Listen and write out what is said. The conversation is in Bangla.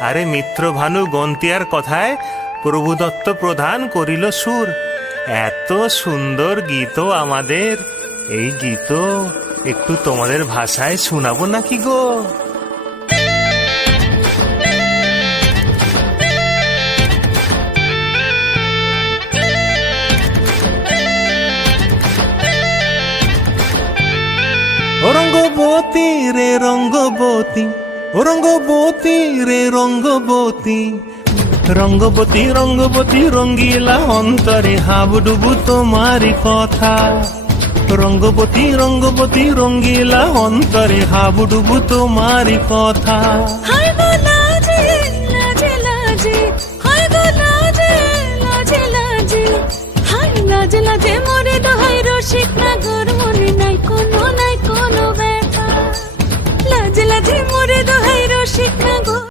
আরে মিত্রভানু গন্তিয়ার কথায় প্রভুদত্ত প্রধান করিল সুর। এত সুন্দর গীত আমাদের, এই গীত একটু তোমাদের ভাষায় শোনাবো নাকি গো? ও রঙ্গবতী রে রঙ্গবতী, ও রঙ্গবতী রে রঙ্গবতী, রঙ্গবতী রঙ্গবতী রঙ্গিলা অন্তরে হাবুডুবু তোমারি কথা। রঙ্গবতী রঙ্গবতী রঙ্গিলা অন্তরে হাবুডুবু তোমারি কথা। হায় গো লাজে লাজে লাজে, হায় গো লাজে লাজে লাজে, হায় লাজে লাজে মোরে দোহাই রসিক নাগর মনে নাই কোনো ব্যথা। লাজে লাজে মোরে দোহাই রসিক